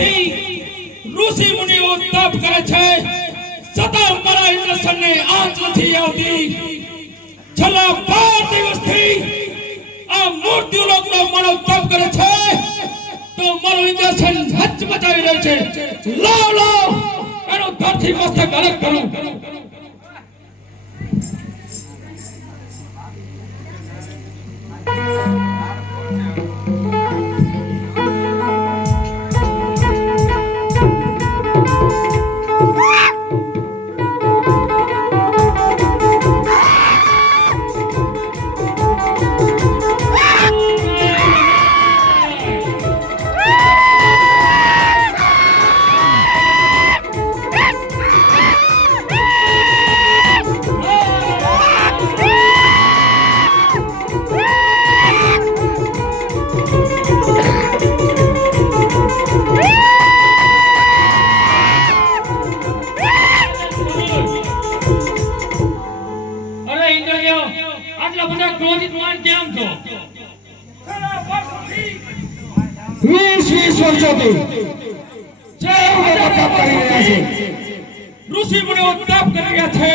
દિવસથી ઋષિ મુનિઓ તપ કરે છે, છતાં મારા ઇન્દ્રસનને આંચ નથી આવતી. છેલ્લા 12 દિવસથી આ મૂર્તિ લોકનો માનવ તપ કરે છે, તો મારો ઇન્દ્રસન હચમચાવી રહ્યો છે. લાવ લાવ એનો ધરતી મસ્તક અલગ કરું. આટલા બધા ક્રોધિત માન કેમ છો? 20 વર્ષોથી ઋષિ મુનિઓ તપ કરી રહ્યા છે.